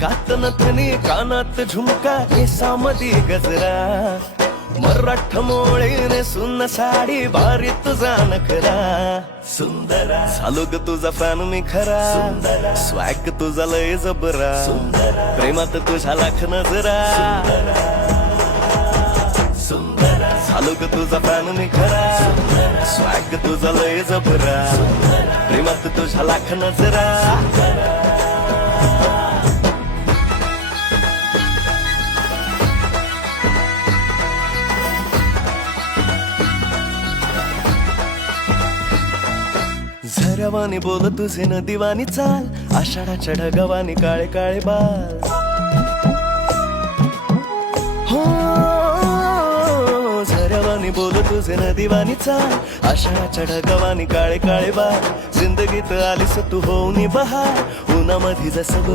नाकात नथनी कानात झुमका केसामधी गजरा मराठ मोळीने सुन्न साडी भारी तुझा नखरा सुंदरा झालो ग तुझा फॅन मी खरा स्वॅग तुझा लय जबरा प्रेमात तुझ्या लाख नजरा झालो ग तुझा फॅन मी खरा स्वॅग तुझा लय जबरा प्रेमात तुझ्या लाख नजरा झऱ्यावानी बोल तुझे नदीवानी चाल आषाढाच्या ढगावानी काळे काळे बाल हो झऱ्यावानी बोल तुझे नदीवानी चाल आषाढाच्या ढगावानी काळे काळे बाल जिंदगीत आलीस तू होऊनी बहार उन्हामध्ये जसं